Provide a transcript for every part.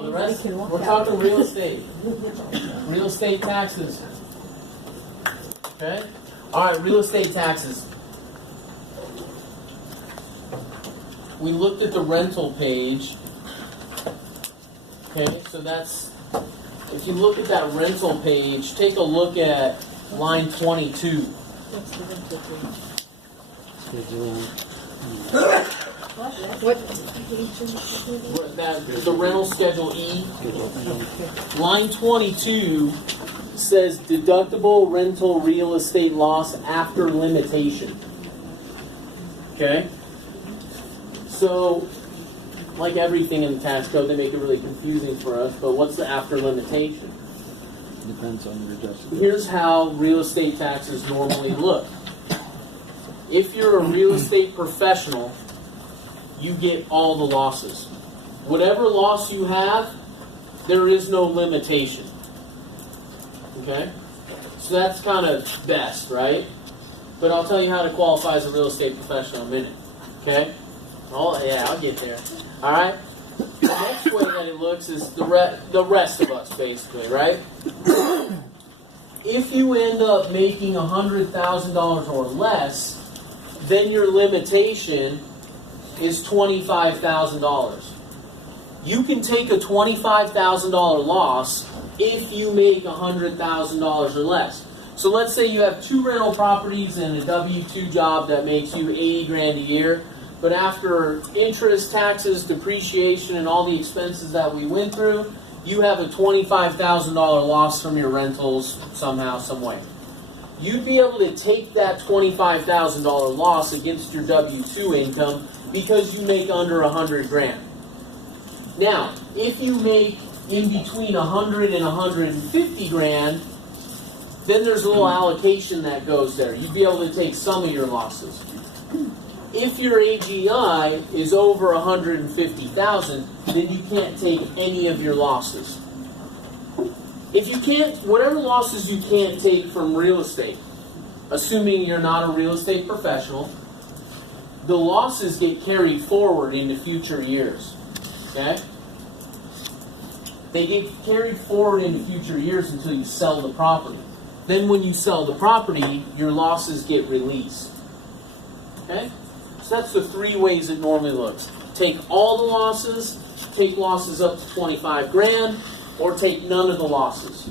The rest, we're talking real estate. Real estate taxes. Okay? Alright, real estate taxes. We looked at the rental page. Okay, so that's, if you look at that rental page, take a look at line 22. What's the rental page? The rental schedule E. Line 22 says deductible rental real estate loss after limitation. Okay? So, like everything in the tax code, they make it really confusing for us, but what's the after limitation? Depends on your deductible. Here's how real estate taxes normally look. If you're a real estate professional, you get all the losses. Whatever loss you have, there is no limitation. Okay? So that's kind of best, right? But I'll tell you how to qualify as a real estate professional in a minute. Okay? Oh, yeah, I'll get there. Alright? The next way that it looks is the rest of us, basically, right? If you end up making $100,000 or less, then your limitation is $25,000. You can take a $25,000 loss if you make $100,000 or less. So let's say you have 2 rental properties and a W-2 job that makes you $80,000 a year, but after interest, taxes, depreciation, and all the expenses that we went through, you have a $25,000 loss from your rentals somehow, some way. You'd be able to take that $25,000 loss against your W-2 income because you make under $100,000. Now, if you make in between $100,000 and $150,000, then there's a little allocation that goes there. You'd be able to take some of your losses. If your AGI is over $150,000, then you can't take any of your losses. If you can't, whatever losses you can't take from real estate, assuming you're not a real estate professional, the losses get carried forward into future years. Okay? They get carried forward into future years until you sell the property. Then when you sell the property, your losses get released. Okay? So that's the 3 ways it normally looks. Take all the losses, take losses up to $25,000, or take none of the losses.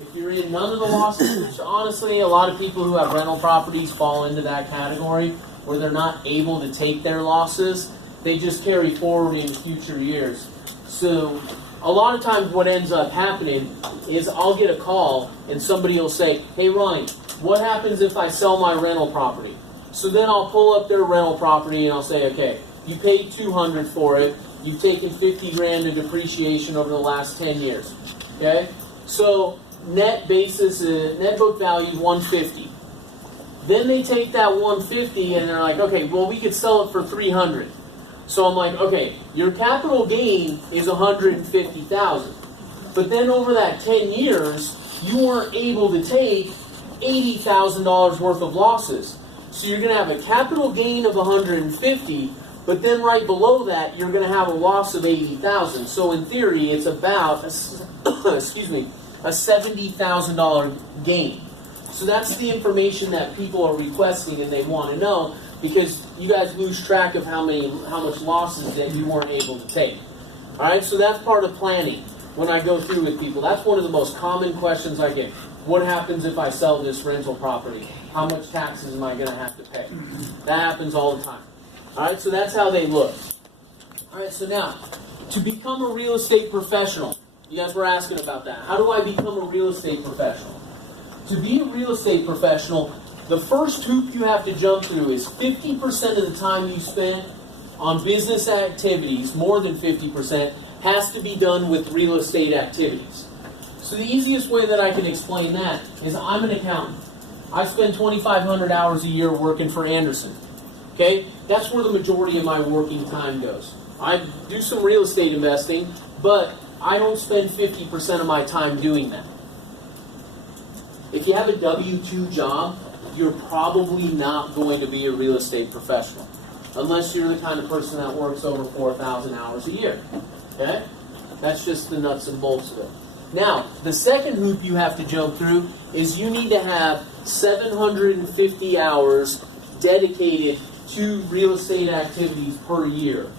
If you're in none of the losses, which honestly, a lot of people who have rental properties fall into that category, where they're not able to take their losses, they just carry forward in future years. So a lot of times what ends up happening is I'll get a call and somebody will say, hey Ronnie, what happens if I sell my rental property? So then I'll pull up their rental property and I'll say, okay, you paid $200 for it, you've taken $50,000 in depreciation over the last 10 years. Okay? So net basis, net book value $150. Then they take that $150 and they're like, okay, well we could sell it for $300. So I'm like, okay, your capital gain is $150,000. But then over that 10 years, you weren't able to take $80,000 worth of losses. So you're going to have a capital gain of $150,000, but then right below that, you're going to have a loss of $80,000. So in theory, it's about a $70,000 gain. So that's the information that people are requesting and they want to know, because you guys lose track of how much losses that you weren't able to take. All right, so that's part of planning. When I go through with people, that's one of the most common questions I get. What happens if I sell this rental property? How much taxes am I going to have to pay? That happens all the time. All right, so that's how they look. All right, so now, to become a real estate professional, you guys were asking about that. How do I become a real estate professional? To be a real estate professional, the first hoop you have to jump through is 50% of the time you spend on business activities, more than 50%, has to be done with real estate activities. So the easiest way that I can explain that is I'm an accountant. I spend 2,500 hours a year working for Anderson. Okay? That's where the majority of my working time goes. I do some real estate investing, but I don't spend 50% of my time doing that. If you have a W-2 job, you're probably not going to be a real estate professional, unless you're the kind of person that works over 4,000 hours a year. Okay? That's just the nuts and bolts of it. Now, the second hoop you have to jump through is you need to have 750 hours dedicated to real estate activities per year.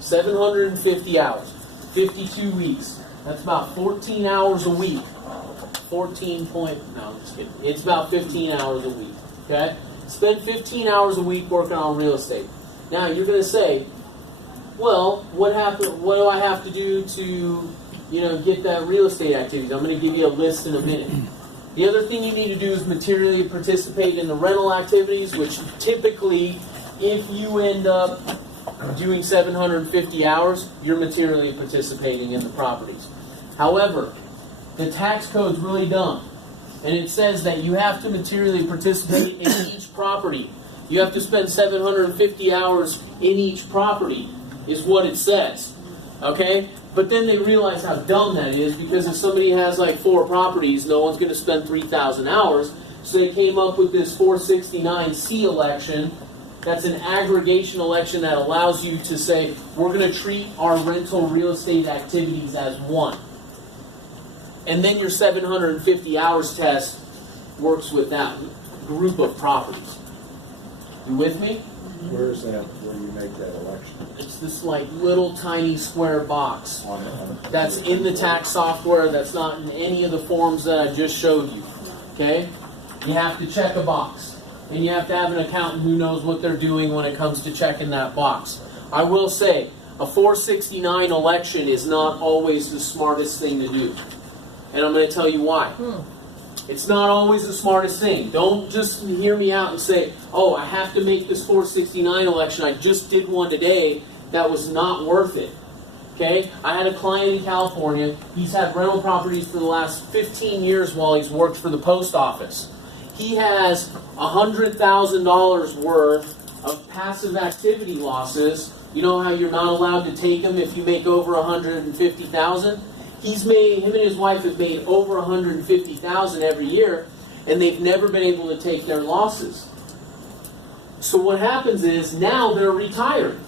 750 hours. 52 weeks. That's about 14 hours a week. 14 point, no, I'm just kidding. It's about 15 hours a week. Okay? Spend 15 hours a week working on real estate. Now, you're going to say, well, what do I have to do to, get that real estate activity? I'm going to give you a list in a minute. The other thing you need to do is materially participate in the rental activities, which typically, if you end up doing 750 hours, you're materially participating in the properties. However, the tax code's really dumb, and it says that you have to materially participate in each property. You have to spend 750 hours in each property, is what it says. Okay? But then they realize how dumb that is, because if somebody has like 4 properties, no one's going to spend 3,000 hours. So they came up with this 469C election. That's an aggregation election that allows you to say, we're going to treat our rental real estate activities as one. And then your 750 hours test works with that group of properties. You with me? Where is that, where you make that election? It's this like little tiny square box On the that's in the tax software, that's not in any of the forms that I just showed you. Okay? You have to check a box. And you have to have an accountant who knows what they're doing when it comes to checking that box. I will say, a 469 election is not always the smartest thing to do. And I'm going to tell you why. It's not always the smartest thing. Don't just hear me out and say, oh, I have to make this 469 election. I just did one today that was not worth it. Okay? I had a client in California. He's had rental properties for the last 15 years while he's worked for the post office. He has $100,000 worth of passive activity losses. You know how you're not allowed to take them if you make over $150,000? Him and his wife have made over $150,000 every year, and they've never been able to take their losses. So what happens is now they're retired.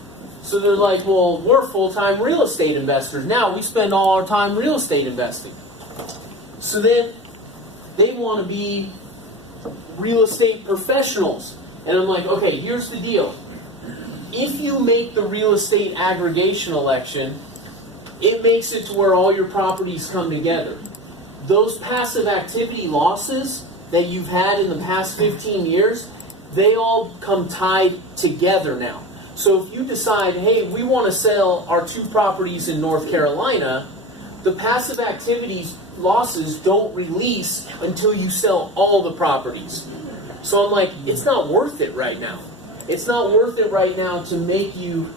So they're like, well, we're full-time real estate investors. Now we spend all our time real estate investing. So then they want to be real estate professionals. And I'm like, okay, here's the deal. If you make the real estate aggregation election, it makes it to where all your properties come together. Those passive activity losses that you've had in the past 15 years, they all come tied together now. So if you decide, hey, we want to sell our 2 properties in North Carolina, the passive activities losses don't release until you sell all the properties. So I'm like, it's not worth it right now. It's not worth it right now to make you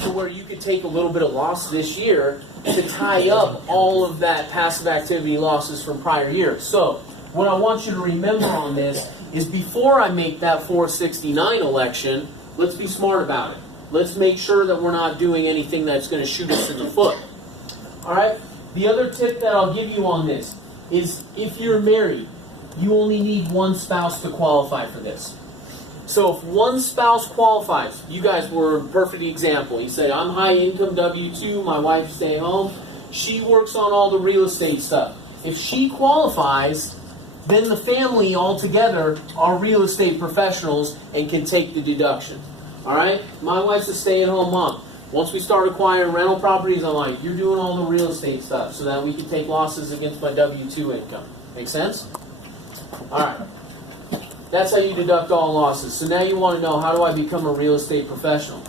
to where you could take a little bit of loss this year to tie up all of that passive activity losses from prior years. So what I want you to remember on this is before I make that 469 election, let's be smart about it. Let's make sure that we're not doing anything that's going to shoot us in the foot. All right? The other tip that I'll give you on this is if you're married, you only need one spouse to qualify for this. So if one spouse qualifies, you guys were a perfect example. You say, I'm high income W-2, my wife stay home. She works on all the real estate stuff. If she qualifies, then the family all together are real estate professionals and can take the deduction. All right? My wife's a stay-at-home mom. Once we start acquiring rental properties, I'm like, you're doing all the real estate stuff so that we can take losses against my W-2 income. Make sense? All right. That's how you deduct all losses. So now you want to know, how do I become a real estate professional?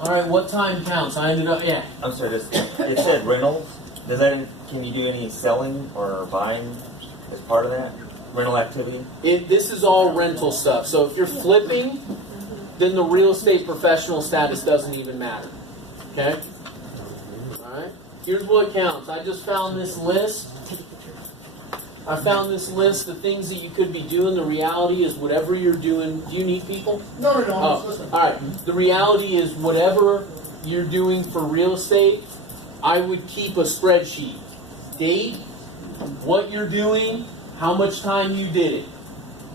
All right, what time counts? I ended up, yeah. I'm sorry, it said rentals. Can you do any selling or buying as part of that? Rental activity? This is all rental stuff. So if you're flipping, then the real estate professional status doesn't even matter. Okay? All right? Here's what counts. I just found this list. I found this list of things that you could be doing. The reality is whatever you're doing. Do you need people? No, I'm just listening. All right. The reality is whatever you're doing for real estate, I would keep a spreadsheet. Date, what you're doing, how much time you did it.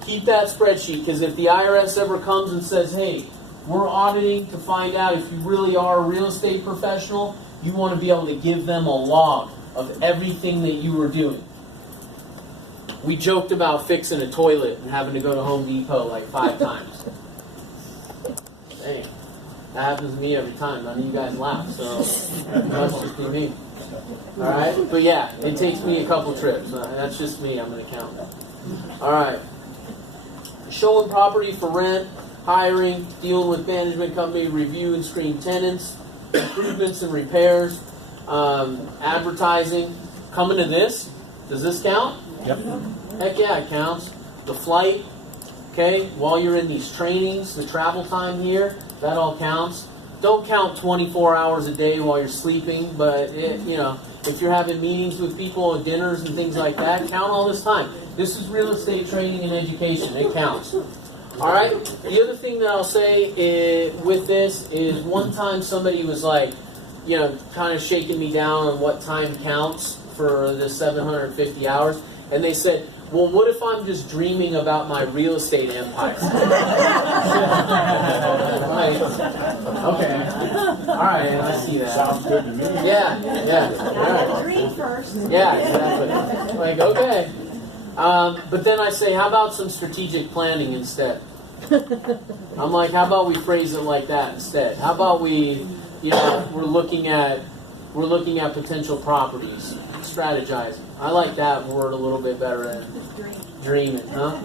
Keep that spreadsheet, because if the IRS ever comes and says, hey, we're auditing to find out if you really are a real estate professional, You want to be able to give them a log of everything that you were doing. We joked about fixing a toilet and having to go to Home Depot like 5 times. Dang. That happens to me every time. None of you guys laugh, so that's just be me. Alright? But yeah, it takes me a couple trips. That's just me. I'm an accountant. Alright. Showing property for rent, hiring, dealing with management company, review and screen tenants, improvements and repairs, advertising. Coming to this, does this count? Yep. Heck yeah, it counts. The flight, okay, while you're in these trainings, the travel time here, that all counts. Don't count 24 hours a day while you're sleeping, but if you're having meetings with people and dinners and things like that, count all this time. This is real estate training and education. It counts. All right. The other thing that I'll say with this is one time somebody was like, kind of shaking me down on what time counts for the 750 hours, and they said, well, what if I'm just dreaming about my real estate empire? Like, okay. All right, I see that. Sounds good to me. Yeah. All right. Dream first. Yeah, exactly. Like, okay. But then I say, how about some strategic planning instead? I'm like, how about we phrase it like that instead? How about we, we're looking at potential properties, strategizing. I like that word a little bit better than dreaming, huh?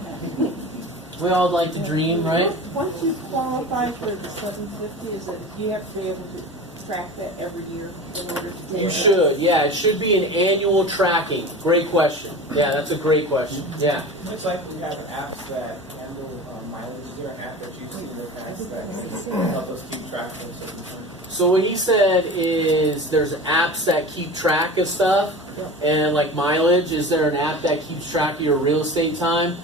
We all like to dream, right? Once you qualify for the 750, is it you have to be able to track that every year in order to take You it? should, yeah. It should be an annual tracking. Great question. Yeah, that's a great question. Yeah. It's like we have apps that handle mileage. Is there an app that you've seen in the past that can help us keep track of certain things? So what he said is there's apps that keep track of stuff and like mileage. Is there an app that keeps track of your real estate time?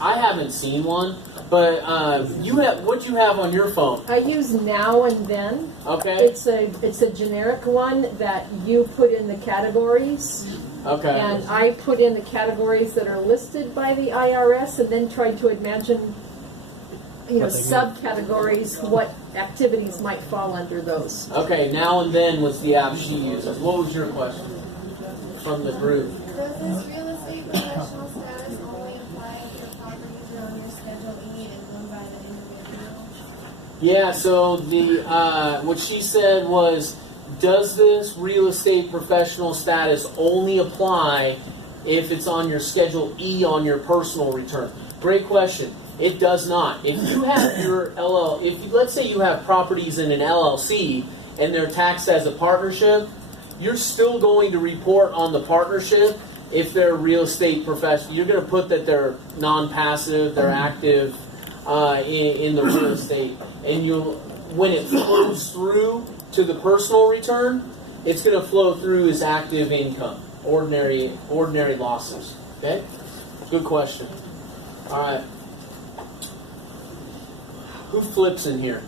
I haven't seen one, but what do you have on your phone? I use Now and Then. Okay. It's a generic one that you put in the categories. Okay. And I put in the categories that are listed by the IRS and then tried to imagine, subcategories, what activities might fall under those. Okay. Now and Then was the app she uses. What was your question from the group? Does this real estate professional status only apply if your properties are on your Schedule E and owned by the individual? Yeah, so what she said was, does this real estate professional status only apply if it's on your Schedule E on your personal return? Great question. It does not. If you have your let's say you have properties in an LLC and they're taxed as a partnership, you're still going to report on the partnership if they're a real estate professional. You're going to put that they're non-passive, they're active in the real estate, and when it flows through to the personal return, it's going to flow through as active income, ordinary losses. Okay, good question. All right, who flips in here?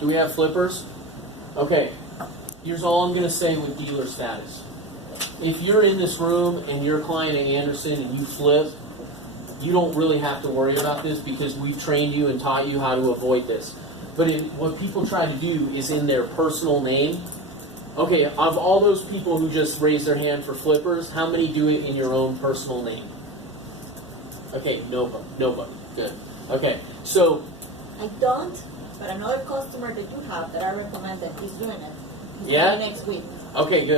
Do we have flippers? Okay, here's all I'm going to say with dealer status. If you're in this room and you're a client at Anderson and you flip, you don't really have to worry about this because we've trained you and taught you how to avoid this. But what people try to do is in their personal name. Okay, of all those people who just raised their hand for flippers, how many do it in your own personal name? Okay, nobody. Good. Okay, so I don't, but another customer that you have that I recommend that he's doing it. He's Yeah? doing it next week. okay, good.